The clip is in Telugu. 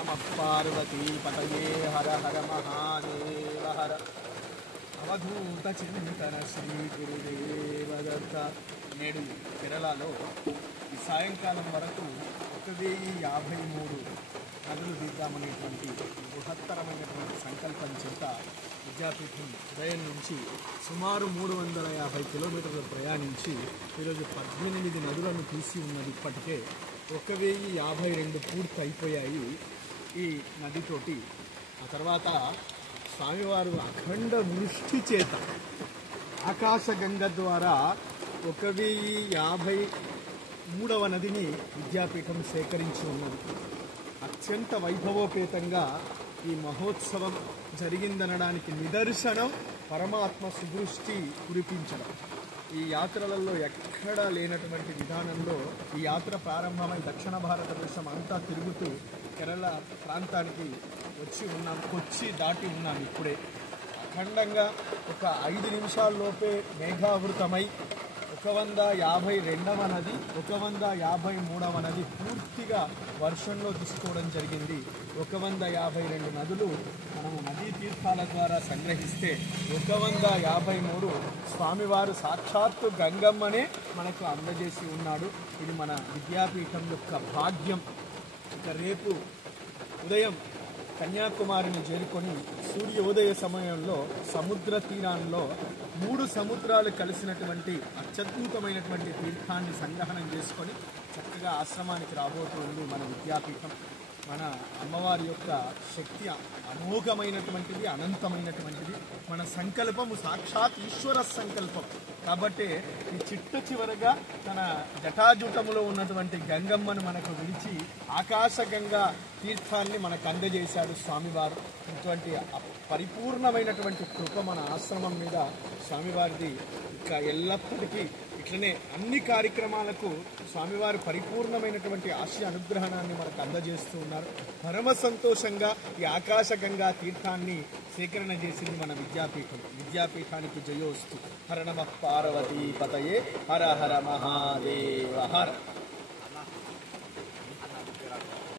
नमः पार्वती पतये हर हर महादेव हर అవధూత చింతన శ్రీ గురుదేవ దత్త. నేడు కేరళలో ఈ సాయంకాలం వరకు 1053 నదులు తీద్దామనేటువంటి బృహత్తరమైనటువంటి సంకల్పం చేత విద్యాపీఠం ఉదయం నుంచి సుమారు 350 కిలోమీటర్లు ప్రయాణించి ఈరోజు 18 నదులను తీసి ఉన్నది. ఇప్పటికే 1052 పూర్తి అయిపోయాయి ఈ నదితోటి. ఆ తర్వాత స్వామివారు అఖండ వృష్టి చేత ఆకాశగంగ ద్వారా 1053వ నదిని విద్యాపీఠం సేకరించి ఉన్నది. అత్యంత వైభవోపేతంగా ఈ మహోత్సవం జరిగిందనడానికి నిదర్శనం పరమాత్మ సుదృష్టి కురిపించడం. ఈ యాత్రలలో ఎక్కడా లేనటువంటి విధానంలో ఈ యాత్ర ప్రారంభమై దక్షిణ భారతదేశం అంతా తిరుగుతూ కేరళ ప్రాంతానికి వచ్చి ఉన్నాం. కొచ్చి దాటి ఉన్నాం. ఇప్పుడే అఖండంగా ఒక 5 నిమిషాల్లోపే మేఘావృతమై 152వ నది 153వ నది పూర్తిగా వర్షంలో తీసుకోవడం జరిగింది. 152 నదులు మనము నదీ తీర్థాల ద్వారా సంగ్రహిస్తే 153 స్వామివారు సాక్షాత్తు గంగమ్మనే మనకు అందజేసి ఉన్నాడు. ఇది మన విద్యాపీఠం యొక్క భాగ్యం. ఇక రేపు ఉదయం కన్యాకుమారిని చేరుకొని సూర్యోదయ సమయంలో సముద్ర తీరాల్లో 3 సముద్రాలు కలిసినటువంటి అత్యద్భుతమైనటువంటి తీర్థాన్ని సంగ్రహణం చేసుకొని చక్కగా ఆశ్రమానికి రాబోతుంది మన విద్యాపీఠం. మన అమ్మవారి యొక్క శక్తి అమోఘమైనటువంటిది, అనంతమైనటువంటిది. మన సంకల్పము సాక్షాత్ ఈశ్వర సంకల్పం కాబట్టి ఈ చిట్ట చివరగా తన జటాజుటములో ఉన్నటువంటి గంగమ్మను మనకు విడిచి ఆకాశగంగా తీర్థాన్ని మనకు అందజేశాడు స్వామివారు. ఇటువంటి పరిపూర్ణమైనటువంటి కృప మన ఆశ్రమం మీద స్వామివారిది. ఇక ఎల్లప్పటికీ ఇట్లనే అన్ని కార్యక్రమాలకు స్వామివారి పరిపూర్ణమైనటువంటి ఆశయ అనుగ్రహణాన్ని మనకు అందజేస్తూ ఉన్నారు. పరమ సంతోషంగా ఈ ఆకాశగంగా తీర్థాన్ని సేకరణ చేసింది మన విద్యాపీఠం. విద్యాపీఠానికి జయోస్తు. హర నమః పార్వతీ పతయే హర హర మహాదేవ హర.